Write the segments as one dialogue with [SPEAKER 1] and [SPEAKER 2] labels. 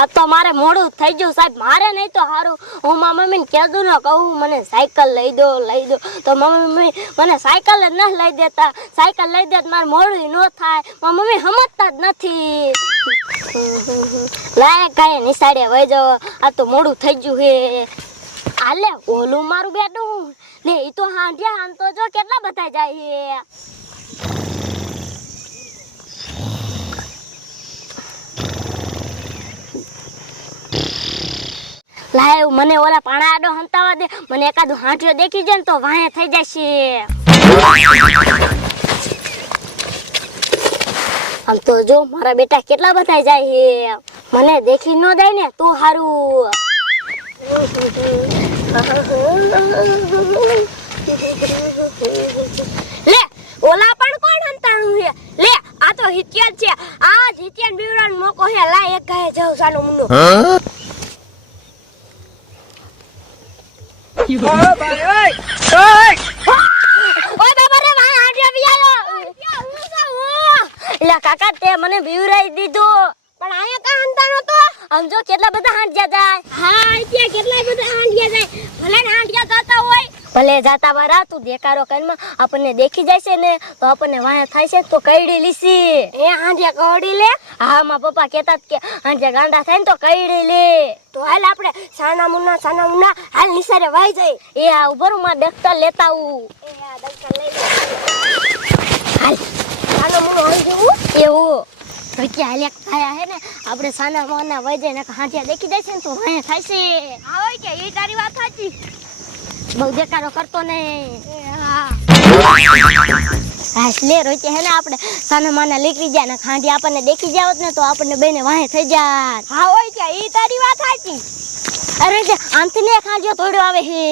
[SPEAKER 1] આ તો મારે મોડું થઈ ગયું સાહેબ. મારે નહીં તો સારું હું મારા મમ્મીને કહેતું ને કહું, મને સાયકલ લઈ દો લઈ દો. તો મમ્મી મને સાયકલ જ ન લઈ દેતા. સાયકલ લઈ દે મારે મોડું ન થાય. મારા મમ્મી સમજતા જ નથી. લાય કાંઈ નિશાળે વહી જાઓ. આ તો મોડું થઈ ગયું હે. આલે ઓલું મારું બેડું. ને એ તો હાંઢ્યા હાંતો જો કેટલા બધા જાય લાય, મને ઓલા પાણા આડો હંતાવા દે. મને એકાદું હાંઠિયો દેખી જાય તો વાહે થઈ જશે આમ તો જો, મારા બેટા કેટલા બધા જાય હે. મને દેખી ન દે ને, તું હારું. લે, ઓલા પણ કોણ હંતાણું હે? લે, આ તો હિતિયા છે. આ જ હિતિયાન બીવરાન મોકો હે. લા એક કહે જાવ સાનો મુન્નો ઓય બાબા રે ભાઈ આડિયા બી આયો એલા કાકા તે મને બીવરાઈ દીધું પણ આયા કા હંતાણો તો આમ જો કેટલા બધા હાંડિયા જાય હા કેટલા બધા હાંડિયા જાય ભલે હાંડિયા જાતા હોય ભલે જાતા વાર તું દેકારો કરમાં આપણને દેખી જાય છે ને તો આપણને વાયા થાય છે તો કઈડી લીસી એ આંધ્યા કવડી લે? હા માં પપ્પા કહેતા કે આંધ્યા ગાંડા થાય ને તો કઈડી લે. તો હાલ આપણે સાના મુના સાના મુન્ના હાલ નિસારે વાઈ જાય એ આ ઉભરું માં ડક્ટર લેતા આવું. એ આ દફતર લઈ લે. હાલ. સાનો મુન્નો હાલ જેવું? એવું. ભક્યા હાલ્યા ખાયા હે ને આપણે સાના મોના વજે ને હાંડિયા દેખી જાય છે ને તો વાયા થાય છે. હા હોય કે એ તારી વાત સાચી. બહુ દેખાડો કરતો નહીં હા. લે રોચે હે ને આપણે. સાના માના લીકરી જાય ને ખાંડી આપણને દેખી જાવત ને તો આપણને બેને વાહે થઈ જાત. હા હોય છે ઈ તારી વાત સાચી. અરે જે આંતને ખાંડીઓ ધોડો આવે હે.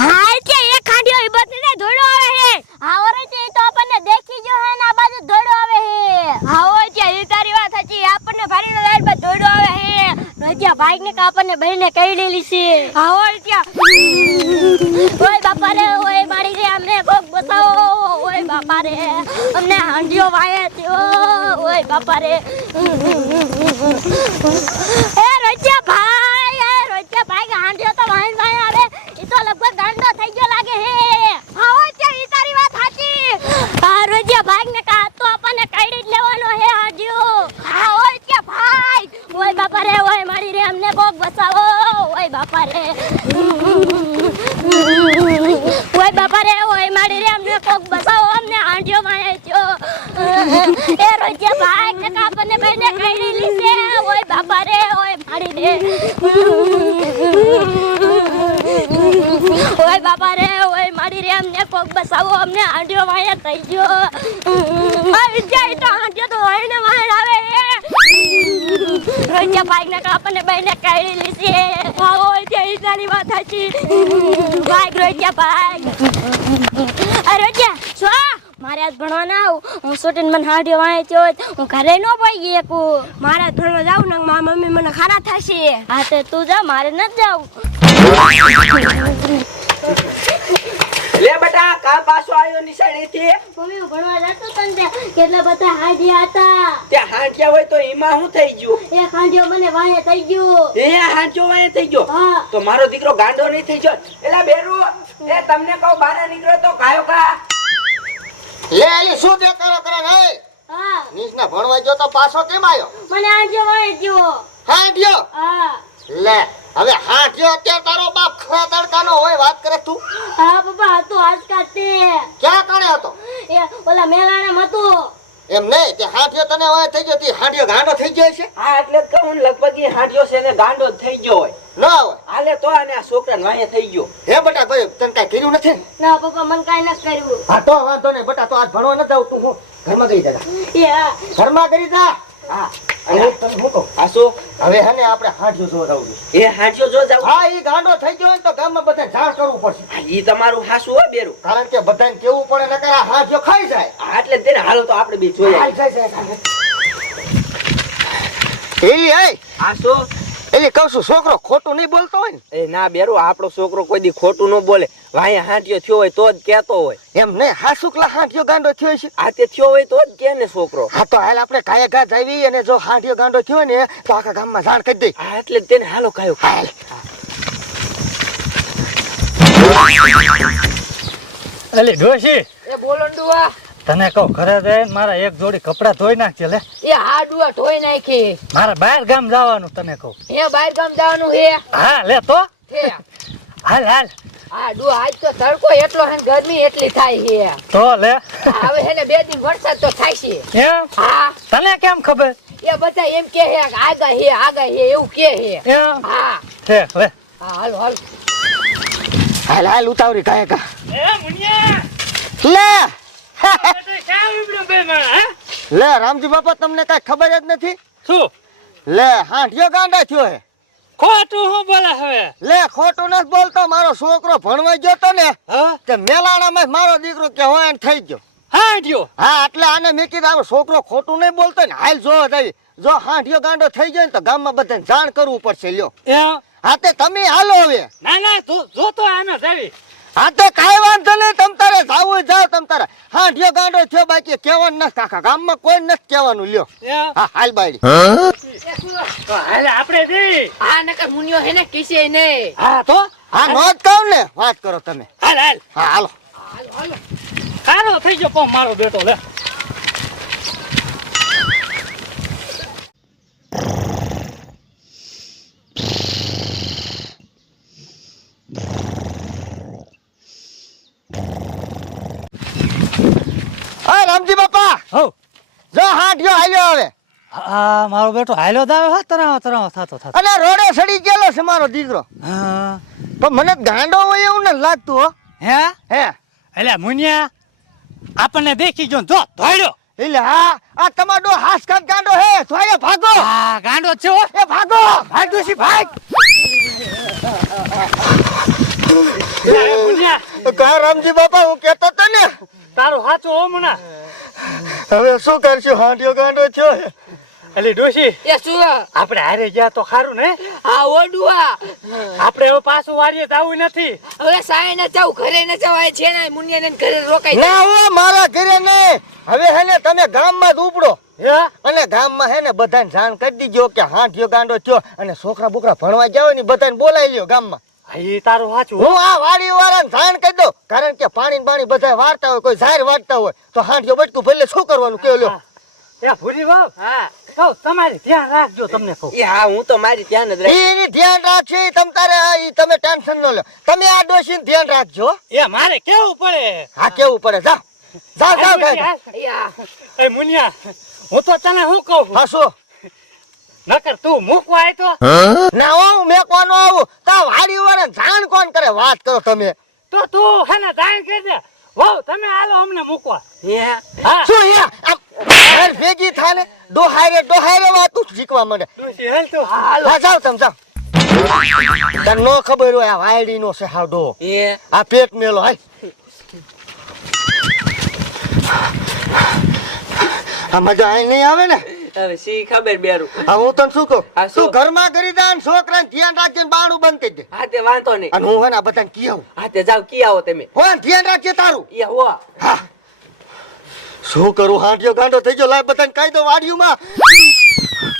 [SPEAKER 1] હા કે એ ખાંડીઓ ઈ બતને ધોડો આવે હે. હા ઓરે છે તો આપણને દેખી ગયો હે ને આ બાજુ ધોડ્યો આવે હે હા હોય કે ઈ તારી વાત સાચી આપણને ભારીનો લાઈટ પર ધોડ્યો આવે હે રજ્યા બાઈક ને કા આપણને બહેને કહી દેલી છે. હા હોય ત્યાં. ઓય બાપા રે ઓય મારી રે, અમને કોક બતાવો. ઓય બાપા રે અમને હાંડીઓ વાયે થયો ઓય બાપા રે એ રોજ્યા ભાઈ એ રોજ્યા ભાઈ હાંડિયો તો વાય વાય આવે ઈ તો લગભગ ગાંડો થઈ ગયો લાગે હે હા હોય ત્યાં ઈ તારી વાત સાચી હા રોજ્યા ભાઈ ને કા તો આપણને કાઢી જ લેવાનો હે હાંડિયો હા હોય ત્યાં ભાઈ ઓય બાપા રે ઓય મારી રે, અમને કોક બસાવો ઓય બાપા રે ઓય બાપા રે ઓય મારી રે, અમને કોક બસાવો અમને આંડિયો મારે છો એ રોજે ભાગ ને કાપને બેને કઈડી લીસે ઓય બાપા રે ઓય મારી રે. ઓય બાપા રે ઓય મારી રે, અમને કોક બસાવો અમને આંડિયો માયા થઈ ગયો. આ વિદ્યા તો આંડિયો તો હોય ને મારે આવે રોજે બાઈક ના કાપને બેને કઈડી લીસે ઓય તે તારી વાત સાચી. ભાઈ રોજ્યા ભાઈ અરે રોજ્યા છો મારે આજ ભણવા ના આવું. હું સોટીન મને હાડ્યો વાંચે છો હું ઘરે ન પડી ગઈ એકું મારે ભણવા જાવું ને મારા મમ્મી મને ખારા થશે. હા તો તું જા, મારે ન જાવું.
[SPEAKER 2] લે બેટા કાલ પાછો આવ્યો નિશાળેથી.
[SPEAKER 1] મમ્મી હું ભણવા જતો તો ત્યાં કેટલા બધા હાંડિયા હતા.
[SPEAKER 2] ત્યાં હાંડિયા હોય તો એમાં શું થઈ ગયું?
[SPEAKER 1] એ હાંડિયો મને વાહે થઈ ગયો.
[SPEAKER 2] એ હાંડિયો વાય થઈ ગયો?
[SPEAKER 1] હા.
[SPEAKER 2] તો મારો દીકરો ગાંડો નહીં થઈ ગયો? એલા બેરુ એ તમને કહું બહાર નીકળ્યો તો કાયો કા?
[SPEAKER 3] લે એલી શું તે કરો કરો ને
[SPEAKER 1] હા.
[SPEAKER 3] નીચના ભણવા ગયો તો પાછો કેમ આવ્યો
[SPEAKER 1] મને હાંડિયો વાહે ગયો.
[SPEAKER 3] હાંડિયો?
[SPEAKER 1] હા.
[SPEAKER 3] લે. હવે હાંડ્યો અત્યારે તારો બાપ ખરા તડકાનો હોય વાત કરે તું.
[SPEAKER 1] હા પપ્પા હતો આજ કાતે
[SPEAKER 3] ક્યાં કણે હતો?
[SPEAKER 1] એ ઓલા મેલાણામ હતું.
[SPEAKER 3] એમ નહીં તે હાંડ્યો તને હોય થઈ ગયો તે હાંડ્યો ગાંડો થઈ ગયો છે?
[SPEAKER 2] હા એટલે જ કહું લગભગ ઈ હાંડ્યો છે ને ગાંડો થઈ ગયો હોય.
[SPEAKER 3] ના હોય.
[SPEAKER 2] હાલે તો અને આ છોકરા વાંહે થઈ ગયો.
[SPEAKER 3] હે બટા ભાઈ તને કઈ કર્યું નથી? ને?
[SPEAKER 1] પપ્પા મને કાંઈ નથી કર્યું.
[SPEAKER 3] હા તો વાંધો નહીં બટા તો આજ ભણવા ન જાવ તું હું ઘરમાં ગઈ જા
[SPEAKER 1] એ
[SPEAKER 3] ઘરમાં કરી જા.
[SPEAKER 2] હા
[SPEAKER 3] અને
[SPEAKER 2] અને
[SPEAKER 3] હું કહું?
[SPEAKER 2] આ શું
[SPEAKER 3] હવે હે ને આપણે હાંડ્યો જવું
[SPEAKER 2] એ હાંચ્યો જો જાવ?
[SPEAKER 3] હા એ ગાંડો થઈ ગયો તો ગામમાં બધાને જાણ કરવું પડશે.
[SPEAKER 2] ઈ તમારું હાસુ હો બેરું.
[SPEAKER 3] કારણ કે બધાને કેવું પડે નકર આ હાંડ્યો ખાઈ જાય.
[SPEAKER 2] હા એટલે તેને હાલો તો આપણે બી જોઈએ
[SPEAKER 3] ખાઈ જાય જાય ખાઈ જાય. એલી એ!
[SPEAKER 2] આ શું
[SPEAKER 3] એલી કહું છું છોકરો ખોટું નહીં બોલતો હોય ને?
[SPEAKER 2] એ ના બેરું આપણો છોકરો કોઈ દી ખોટું ન બોલે. વાંહે હાંડિયો થયો હોય તો જ કહેતો હોય.
[SPEAKER 3] એમ નહીં હાસુકલા હાંડિયો ગાંડો થયો છે
[SPEAKER 2] આ તે થયો હોય તો જ કે ને છોકરો?
[SPEAKER 3] હા તો હાલ આપણે કાયા ઘા જાવી અને જો હાંડિયો ગાંડો થયો ને તો આખા ગામમાં જાણ કરી દઈ.
[SPEAKER 2] હા એટલે જ તેને હાલો કાયો
[SPEAKER 3] હાલ.
[SPEAKER 4] અલી ડોશી.
[SPEAKER 5] એ બોલો ડુવા
[SPEAKER 4] તને કહું ઘરે જઈને મારા એક જોડી કપડાં ધોઈ નાખજે લે.
[SPEAKER 5] એ હા ડુઆ ધોઈ નાખી.
[SPEAKER 4] મારા બહાર ગામ જવાનું તને કહું.
[SPEAKER 5] એ બહાર ગામ જવાનું હે.
[SPEAKER 4] હા લે તો. હાલ હાલ.
[SPEAKER 5] હા ડુઆ આજ તો તડકો એટલો હે ને ગરમી એટલી થાય છે.
[SPEAKER 4] તો લે.
[SPEAKER 5] હવે હે ને બે દિન વરસાદ તો થાય છે. હા.
[SPEAKER 4] તને કેમ ખબર?
[SPEAKER 5] એ બધા એમ કે હે કે આગા હે આગા હે એવું કે હે. હા
[SPEAKER 4] ઠેક લે.
[SPEAKER 5] હા હાલો હાલો.
[SPEAKER 3] હાલ હાલ ઉતાવળી કાયા ઘા
[SPEAKER 4] એ મુનિયા!
[SPEAKER 3] લે!
[SPEAKER 4] ક્યાં ઉભરો બે માણા હે?
[SPEAKER 3] લે રામજી બાપા તમને કઈ ખબર જ નથી?
[SPEAKER 4] શું?
[SPEAKER 3] લે હાંઠિયો ગાંડા થયો હે.
[SPEAKER 4] ખોટું હું બોલે હવે?
[SPEAKER 3] લે ખોટું નથી બોલતો. મારો છોકરો ભણવા ગયો તો ને
[SPEAKER 4] હા?
[SPEAKER 3] તે મેલાણામાં મારો દીકરો કે હોય થઈ ગયો.
[SPEAKER 4] હા જો.
[SPEAKER 3] હા એટલે આને મેં કીધું આવો છોકરો ખોટું નહીં બોલતો ને હાલ જો જાય જો હાંઠિયો ગાંડો થઈ ગયો ને તો ગામમાં બધાને જાણ કરવું પડશે લ્યો. હા તે તમે હાલો હવે.
[SPEAKER 4] ના ના જો તો આને જાવી
[SPEAKER 3] હા તો કાંઈ વાંધો નહીં તમ તારે જાવું જાવ તમ તારે. હાંઠિયો ગાંડો થયો બાકી કહેવાનું નથી કાકા. ગામમાં કોઈ નથી કહેવાનું લ્યો. હા હાલ બાયડી.
[SPEAKER 4] હાલે આપણે જઈ.
[SPEAKER 5] હા નકર મુનિયો હે ને કિસે ને.
[SPEAKER 4] હા તો?
[SPEAKER 3] હા નો જ કહું ને. વાત કરો તમે.
[SPEAKER 4] હાલ હાલ.
[SPEAKER 3] હા હાલો.
[SPEAKER 5] હાલો હાલો.
[SPEAKER 4] કારો થઈ ગયો કો મારો બેટો લે
[SPEAKER 3] હા રામજી બાપા
[SPEAKER 4] હો.
[SPEAKER 3] જો હાંઠિયો હાલ્યો હવે.
[SPEAKER 4] હા મારો બેટો હાલ્યો દાવે હા તરા તરાવ થાતો થા
[SPEAKER 3] અને રોડે સડી ગયેલો છે મારો દીકરો.
[SPEAKER 4] હા.
[SPEAKER 3] પણ મને ગાંડો હોય એવું ને લાગતું હે.
[SPEAKER 4] હે? એટલે મુનિયા આપણને દેખી ગયો ને જો ધોડ્યો
[SPEAKER 3] એટલે હા આ તમારો હાસકાત ગાંડો હે સોય ભાગો.
[SPEAKER 4] હા ગાંડો છે હો.
[SPEAKER 3] એ ભાગો. ભાગ દોશી ભાગ? કા રામજી બાપા હું કેતો તો ને.
[SPEAKER 4] તારું સાચું હો મના
[SPEAKER 3] હવે શું કરશું? હાંડિયો ગાંડો છો.
[SPEAKER 4] એટલે ડોશી
[SPEAKER 5] એ શું
[SPEAKER 4] આપણે હારે ગયા તો ખારું ને?
[SPEAKER 5] હા ઓડુઆ. ડુઆ
[SPEAKER 4] આપણે હવે પાછું વાળીએ જવું નથી.
[SPEAKER 5] હવે સાય ને જાવ ઘરે ને જાવ આ છે ને મુનિયા ને ઘરે રોકાઈ
[SPEAKER 3] ના હો મારા ઘરે નહીં. હવે હે ને તમે ગામમાં જ ઉપડો.
[SPEAKER 4] હે?
[SPEAKER 3] અને ગામમાં હે ને બધાને જાણ કરી દીજો કે હાંડિયો ગાંડો થયો. અને છોકરા બોકરા ભણવા જાવ ને બધાને બોલાવી લ્યો ગામમાં.
[SPEAKER 4] હા, તારું સાચું. હું
[SPEAKER 3] આ વાડી વાળાને જાણ કરી દઉં. કારણ કે પાણી પાણી બધા વારતા હોય કોઈ ઝાર વારતા હોય તો હાંડિયો બટકું ભલે શું કરવાનું કે લ્યો?
[SPEAKER 4] એ ભૂરી વાવ
[SPEAKER 2] હા.
[SPEAKER 4] કહું તમારે ધ્યાન રાખજો તમને કહું.
[SPEAKER 2] એ હા હું તો મારી ધ્યાન જ
[SPEAKER 3] એની ધ્યાન રાખશે તમ તારે ઈ તમે ટેન્શન ન લો. તમે આ ડોશી ધ્યાન રાખજો.
[SPEAKER 4] એ મારે કેવું પડે?
[SPEAKER 3] હા કેવું પડે?
[SPEAKER 4] એ મુનિયા હું તો તને શું કહું?
[SPEAKER 3] હા શું?
[SPEAKER 4] નકર તું મૂકવા આય તો
[SPEAKER 3] ના હું મેં કોનો આવું. તા વાડી વાળા જાણ કોણ કરે? વાત કરો તમે.
[SPEAKER 4] તો તું હે ને જાણ કરી દે વાવ તમે હાલો અમને મૂકવા.
[SPEAKER 2] હે?
[SPEAKER 4] હા.
[SPEAKER 3] શું યા આમ ભેગી થાને? ડોહારે ડોહારે વાતું શીખવા મળે.
[SPEAKER 4] હેલ હાલ તો.
[SPEAKER 3] હા જાવ તમે જાવ તને નો ખબર હોય આ વાયડી નો છે હાવ ડો આ પેટ મેલો હાય આ મજા અહીં નહીં આવે ને?
[SPEAKER 2] હવે સી ખબર બેરું?
[SPEAKER 3] હા હું તને શું કહું?
[SPEAKER 2] શું?
[SPEAKER 3] તું ઘરમાં કરી દે અને છોકરાને ધ્યાન રાખજે બાણું બંધ કરી દે.
[SPEAKER 2] હા તે વાંધો નહીં.
[SPEAKER 3] અને હું હે ને આ બધાને આવું?
[SPEAKER 2] હા તે જાવ કી આવો તમે.
[SPEAKER 3] હો ધ્યાન રાખજે તારું.
[SPEAKER 2] એ હો
[SPEAKER 3] હા. શું કરું? હાંડિયો ગાંડો થઈ ગયો. લાય બધાને કાયદો દો વાડીયુંમાં